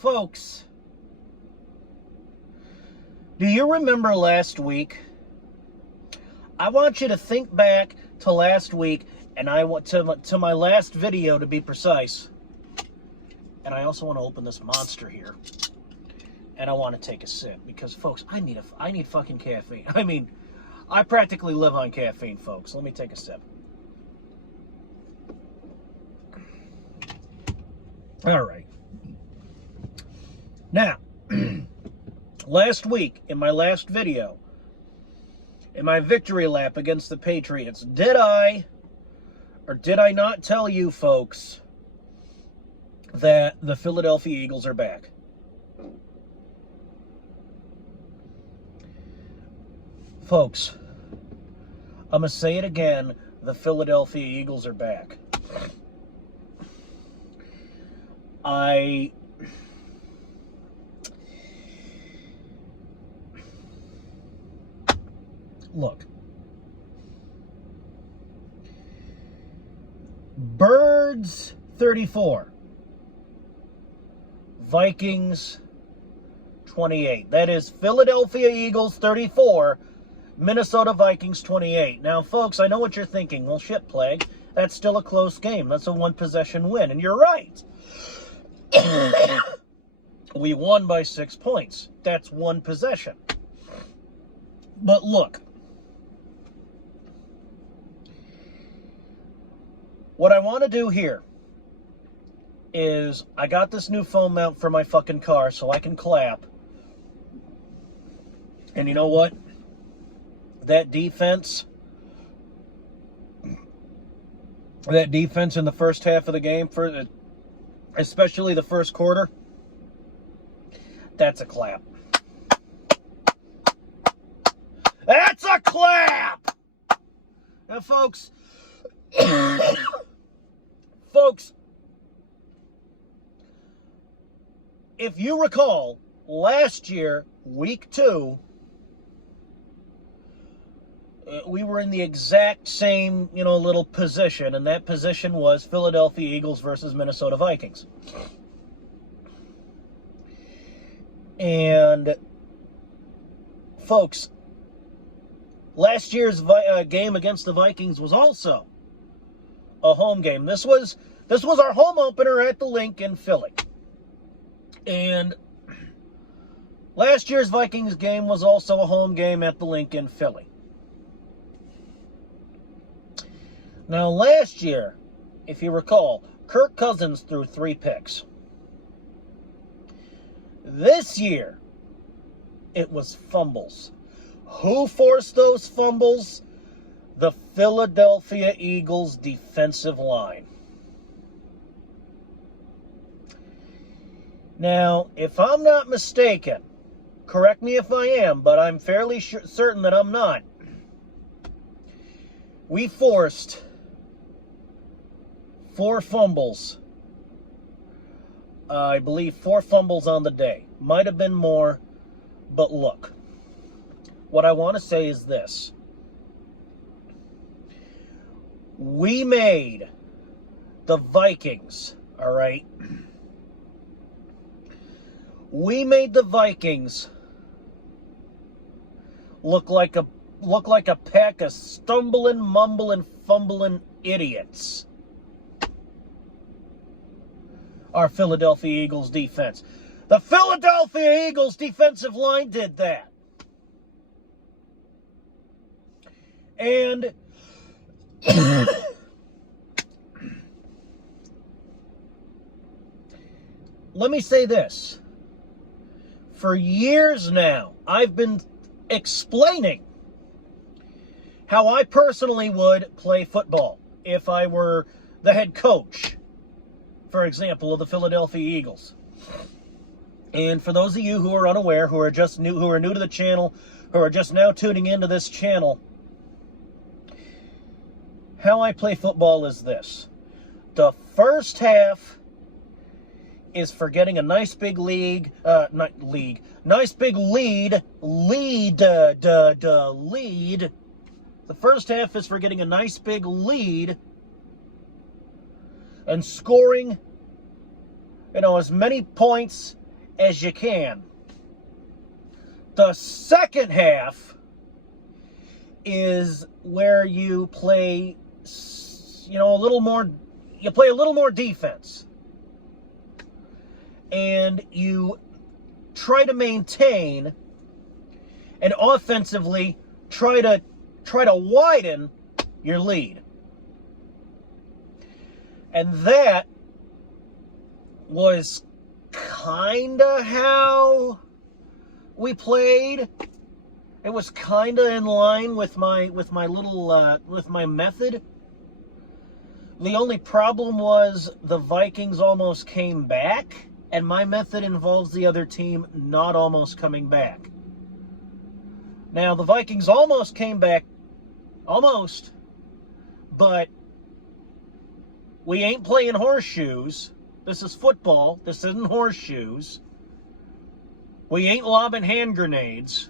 Folks, do you remember last week? I want you to think back to last week, and I want to my last video, to be precise. And I also want to open this monster here, and I want to take a sip because, folks, I need fucking caffeine. I mean, I practically live on caffeine, folks. Let me take a sip. All right. Now, last week, in my last video, in my victory lap against the Patriots, did I or did I not tell you folks that the Philadelphia Eagles are back? Folks, I'm going to say it again, the Philadelphia Eagles are back. Look, Birds 34, Vikings 28. That is Philadelphia Eagles 34, Minnesota Vikings 28. Now, folks, I know what you're thinking. Well, shit, Plague, that's still a close game. That's a one-possession win, and you're right. We won by 6 points. That's one possession. But look, what I want to do here is I got this new foam mount for my fucking car so I can clap. And you know what? That defense in the first half of the game, especially the first quarter, that's a clap. That's a clap! Now, folks, if you recall, last year, week 2, we were in the exact same, little position, and that position was Philadelphia Eagles versus Minnesota Vikings. And, folks, last year's game against the Vikings was also a home game. This was our home opener at the Link in Philly. And last year's Vikings game was also a home game at the Link in Philly. Now, last year, if you recall, Kirk Cousins threw 3 picks. This year, it was fumbles. Who forced those fumbles? The Philadelphia Eagles defensive line. Now, if I'm not mistaken, correct me if I am, but I'm fairly certain that I'm not. We forced 4 fumbles. I believe 4 fumbles on the day. Might have been more, but look. What I want to say is this. We made the Vikings, all right? We made the Vikings look like a pack of stumbling, mumbling, fumbling idiots. Our Philadelphia Eagles defense. The Philadelphia Eagles defensive line did that. And let me say this. For years now, I've been explaining how I personally would play football if I were the head coach, for example, of the Philadelphia Eagles. And for those of you who are unaware, who are new to the channel, who are just now tuning into this channel, how I play football is this. The first half is for getting a nice big lead. The first half is for getting a nice big lead and scoring, as many points as you can. The second half is where you play, a little more, you play a little more defense. And you try to maintain and offensively try to widen your lead. And that was kind of how we played. It was kind of in line with my method. The only problem was the Vikings almost came back, and my method involves the other team not almost coming back. Now, the Vikings almost came back, but we ain't playing horseshoes. This is football. This isn't horseshoes. We ain't lobbing hand grenades.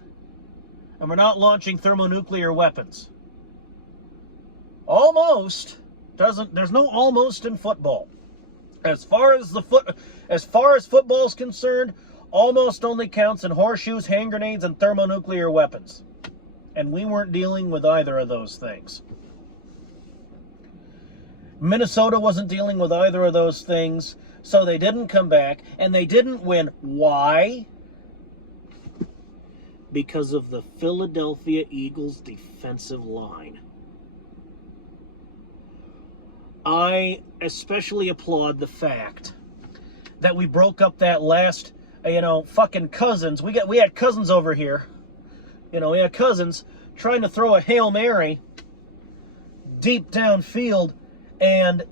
And we're not launching thermonuclear weapons. Almost there's no almost in football. As far as football's concerned, almost only counts in horseshoes, hand grenades, and thermonuclear weapons. And we weren't dealing with either of those things. Minnesota wasn't dealing with either of those things, so they didn't come back, and they didn't win. Why? Because of the Philadelphia Eagles defensive line. I especially applaud the fact that we broke up that last, fucking Cousins. We had Cousins over here. We had Cousins trying to throw a Hail Mary deep downfield, and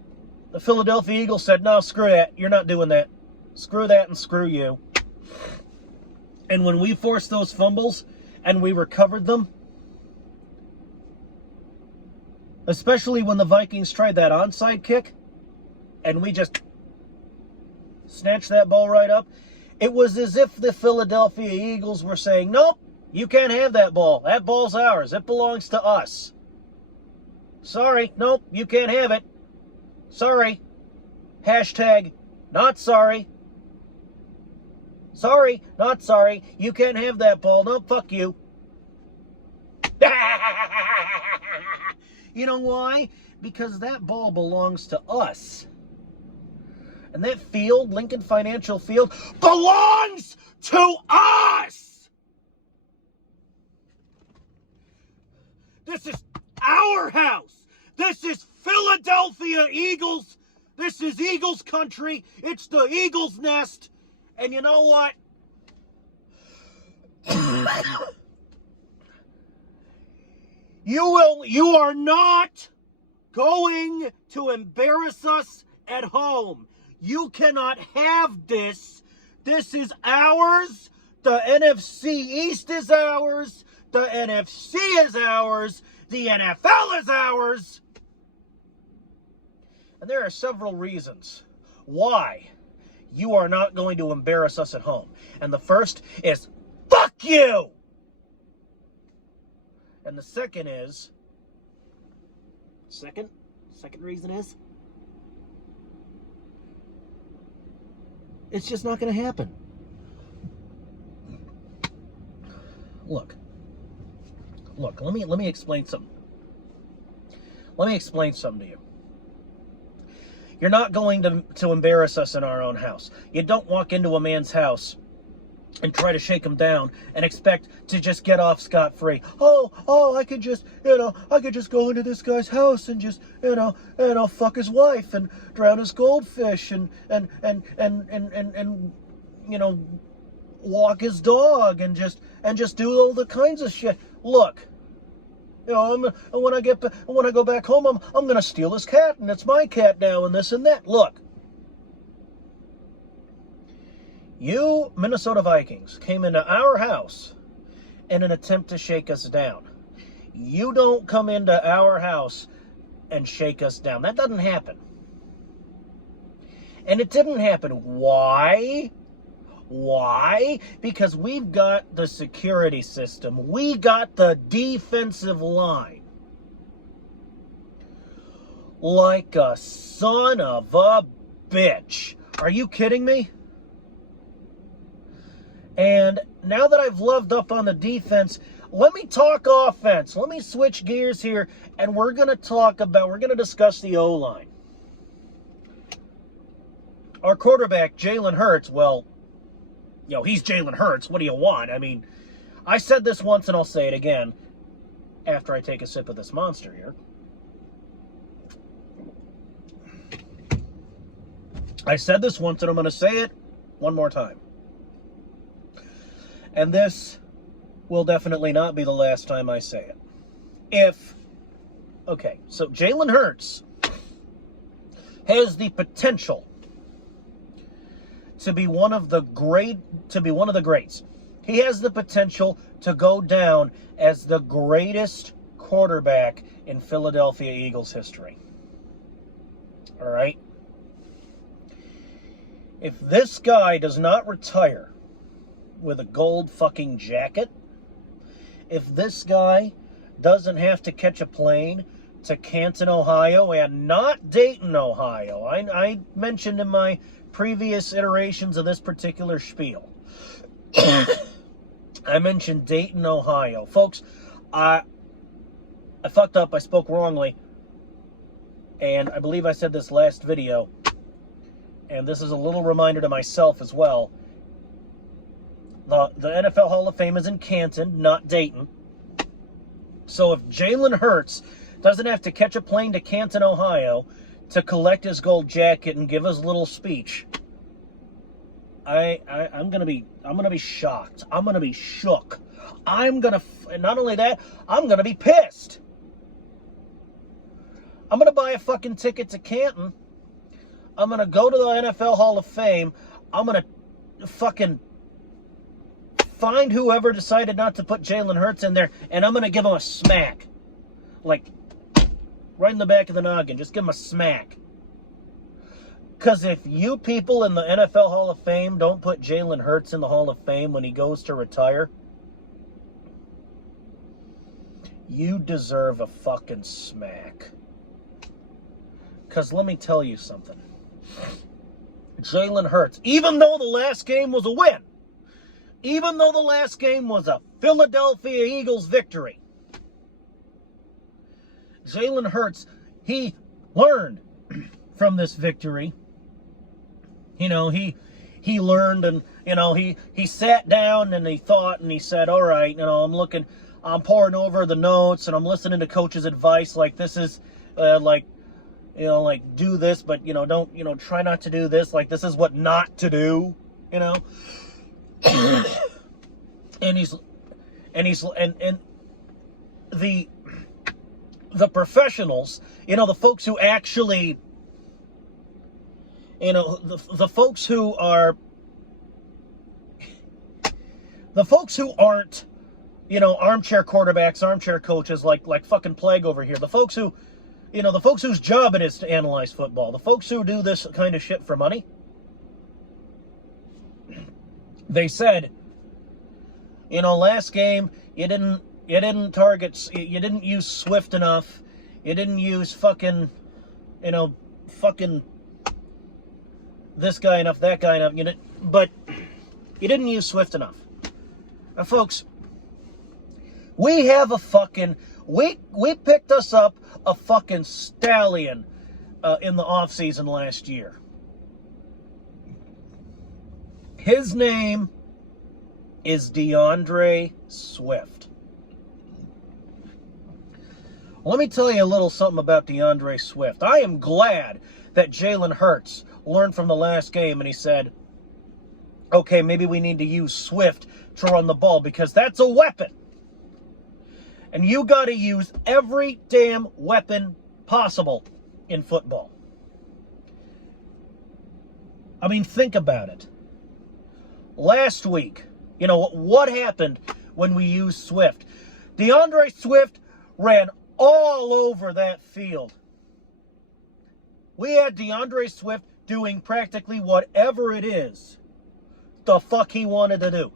the Philadelphia Eagles said, no, screw that. You're not doing that. Screw that and screw you. And when we forced those fumbles and we recovered them, especially when the Vikings tried that onside kick and we just snatched that ball right up, it was as if the Philadelphia Eagles were saying, nope, you can't have that ball. That ball's ours. It belongs to us. Sorry, nope, you can't have it. Sorry. Hashtag not sorry. Sorry, not sorry. You can't have that ball. No, fuck you. You know why? Because that ball belongs to us. And that field, Lincoln Financial Field, belongs to us! This is our house. This is Philadelphia Eagles. This is Eagles country. It's the Eagles nest. And you know what? You are not going to embarrass us at home. You cannot have this. This is ours. The NFC East is ours. The NFC is ours. The NFL is ours. And there are several reasons why you are not going to embarrass us at home. And the first is, fuck you! And the second reason is, it's just not going to happen. Look, let me explain something. Let me explain something to you. You're not going to embarrass us in our own house. You don't walk into a man's house and try to shake him down and expect to just get off scot-free. Oh, I could just go into this guy's house and just, fuck his wife and drown his goldfish and walk his dog and just do all the kinds of shit. Look, when I go back home, I'm gonna steal his cat, and it's my cat now, and this and that. Look, you Minnesota Vikings came into our house in an attempt to shake us down. You don't come into our house and shake us down. That doesn't happen. And it didn't happen. Why? Why? Because we've got the security system. We got the defensive line. Like a son of a bitch. Are you kidding me? And now that I've loved up on the defense, let me talk offense. Let me switch gears here, and we're going to discuss the O-line. Our quarterback, Jalen Hurts, well, he's Jalen Hurts. What do you want? I mean, I said this once, and I'll say it again after I take a sip of this monster here. I said this once, and I'm going to say it one more time. And this will definitely not be the last time I say it. So Jalen Hurts has the potential to be one of the greats. He has the potential to go down as the greatest quarterback in Philadelphia Eagles history. All right? If this guy does not retire with a gold fucking jacket, if this guy doesn't have to catch a plane to Canton, Ohio, and not Dayton, Ohio, I mentioned in my previous iterations of this particular spiel, I mentioned Dayton, Ohio. Folks, I fucked up. I spoke wrongly. And I believe I said this last video. And this is a little reminder to myself as well. The NFL Hall of Fame is in Canton, not Dayton. So if Jalen Hurts doesn't have to catch a plane to Canton, Ohio to collect his gold jacket and give his little speech, I'm gonna be shocked. I'm gonna be shook. And not only that, I'm gonna be pissed. I'm gonna buy a fucking ticket to Canton. I'm gonna go to the NFL Hall of Fame. I'm gonna fucking find whoever decided not to put Jalen Hurts in there, and I'm gonna give him a smack, like right in the back of the noggin. Just give him a smack. Because if you people in the NFL Hall of Fame don't put Jalen Hurts in the Hall of Fame when he goes to retire, you deserve a fucking smack. Because let me tell you something. Jalen Hurts, even though the last game was a win, even though the last game was a Philadelphia Eagles victory, Jalen Hurts, he learned from this victory. He learned, and, he sat down and he thought, and he said, all right, I'm pouring over the notes and I'm listening to coach's advice. Like, this is, do this, but, don't, try not to do this. Like, this is what not to do, and the professionals, the folks who actually, the folks who aren't, armchair quarterbacks, armchair coaches like fucking Plague over here. The folks whose job it is to analyze football. The folks who do this kind of shit for money. They said, last game you didn't target, you didn't use Swift enough. You didn't use fucking this guy enough, that guy enough. But you didn't use Swift enough. Now, folks, we have a fucking, we picked us up a fucking stallion in the offseason last year. His name is DeAndre Swift. Let me tell you a little something about DeAndre Swift. I am glad that Jalen Hurts learned from the last game and he said, okay, maybe we need to use Swift to run the ball because that's a weapon. And you got to use every damn weapon possible in football. I mean, think about it. Last week, what happened when we used Swift? DeAndre Swift ran all over that field. We had DeAndre Swift doing practically whatever it is the fuck he wanted to do.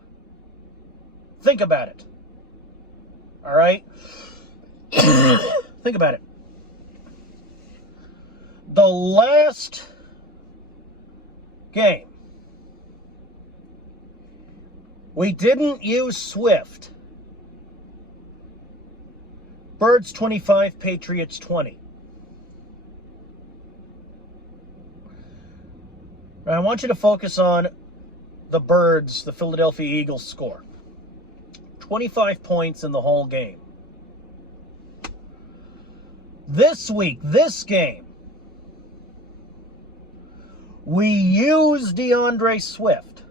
Think about it. All right? Think about it. The last game, We didn't use Swift. Birds 25, Patriots 20. Now, I want you to focus on the Birds, the Philadelphia Eagles score. 25 points in the whole game. This week, this game, we use DeAndre Swift,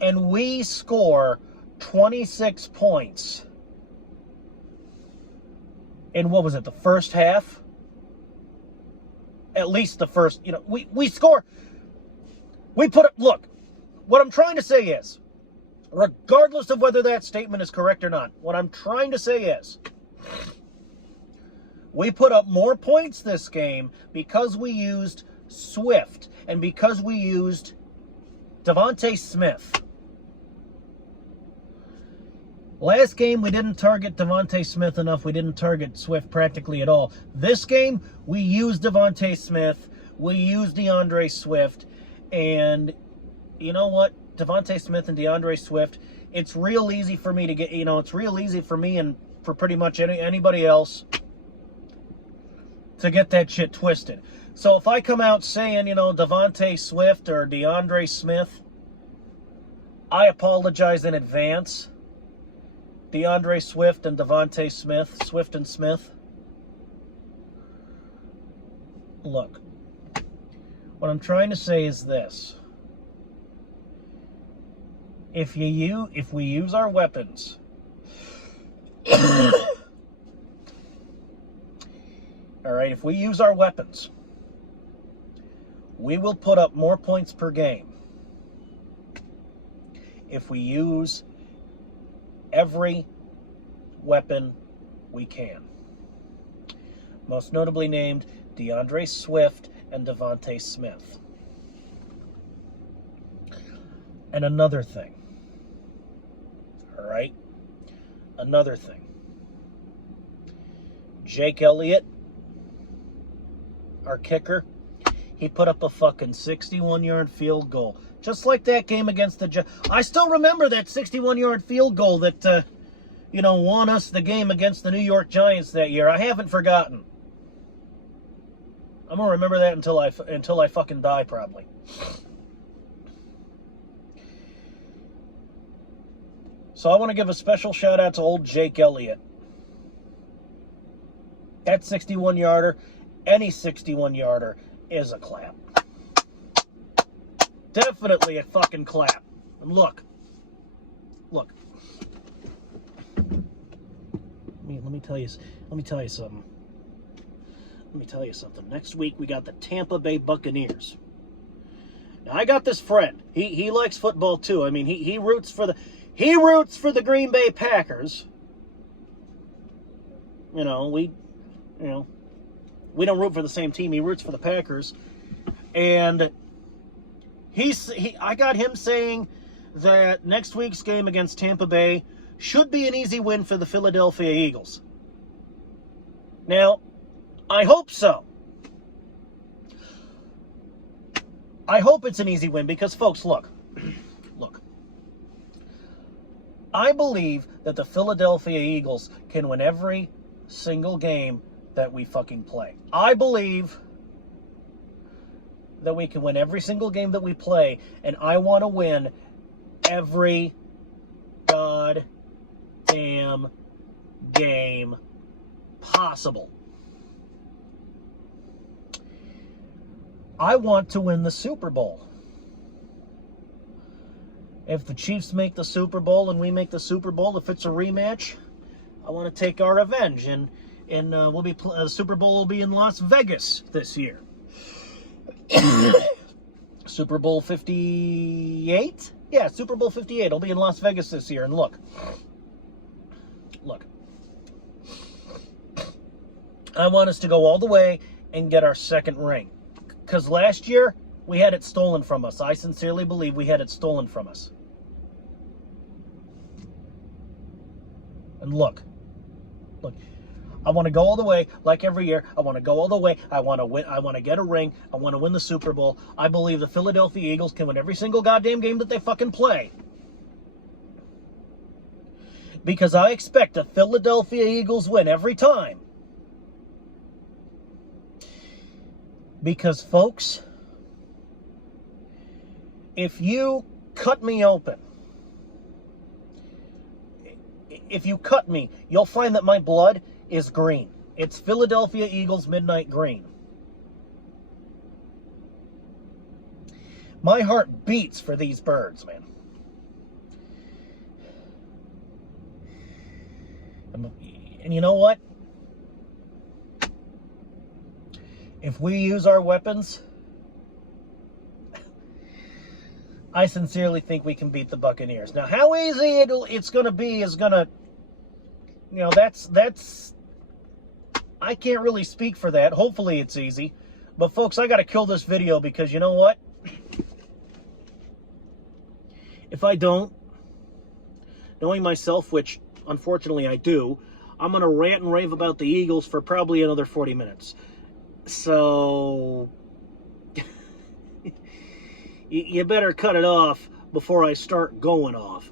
and we score 26 points in, what was it, the first half? At least the first, we score. We put up, look, what I'm trying to say is, regardless of whether that statement is correct or not, what I'm trying to say is, we put up more points this game because we used Swift and because we used Devontae Smith. Last game, we didn't target Devontae Smith enough. We didn't target Swift practically at all. This game, we used Devontae Smith. We used DeAndre Swift. And you know what? Devontae Smith and DeAndre Swift, it's real easy for me to get, it's real easy for me and for pretty much anybody else to get that shit twisted. So if I come out saying, Devontae Swift or DeAndre Smith, I apologize in advance. DeAndre Swift and Devontae Smith, Swift and Smith. Look, what I'm trying to say is this. If we use our weapons, all right, if we use our weapons, we will put up more points per game. If we use every weapon we can. Most notably named DeAndre Swift and Devontae Smith. And another thing. All right? Another thing. Jake Elliott, our kicker, he put up a fucking 61-yard field goal. Just like that game against the Giants. I still remember that 61-yard field goal that, won us the game against the New York Giants that year. I haven't forgotten. I'm going to remember that until I fucking die, probably. So I want to give a special shout out to old Jake Elliott. That 61-yarder, any 61-yarder is a clap. Definitely a fucking clap. And look. Let me tell you something. Let me tell you something. Next week we got the Tampa Bay Buccaneers. Now I got this friend. He likes football too. I mean, he roots for the Green Bay Packers. We don't root for the same team. He roots for the Packers. And I got him saying that next week's game against Tampa Bay should be an easy win for the Philadelphia Eagles. Now, I hope so. I hope it's an easy win because, folks, look. I believe that the Philadelphia Eagles can win every single game that we fucking play. I believe that we can win every single game that we play, and I want to win every goddamn game possible. I want to win the Super Bowl. If the Chiefs make the Super Bowl and we make the Super Bowl, if it's a rematch, I want to take our revenge, and the Super Bowl will be in Las Vegas this year. Super Bowl 58? Yeah, Super Bowl 58 will be in Las Vegas this year. And look. I want us to go all the way and get our second ring. Because last year, we had it stolen from us. I sincerely believe we had it stolen from us. And look. I want to go all the way, like every year. I want to go all the way. I want to win. I want to get a ring. I want to win the Super Bowl. I believe the Philadelphia Eagles can win every single goddamn game that they fucking play. because I expect a Philadelphia Eagles win every time. Because, folks, if you cut me open, if you cut me, you'll find that my blood is green. It's Philadelphia Eagles midnight green. My heart beats for these birds, man. And you know what? If we use our weapons, I sincerely think we can beat the Buccaneers. Now, how easy it's going to be is going to, you know, that's, I can't really speak for that. Hopefully it's easy. But, folks, I got to kill this video because you know what? If I don't, knowing myself, which unfortunately I do, I'm going to rant and rave about the Eagles for probably another 40 minutes. So, you better cut it off before I start going off.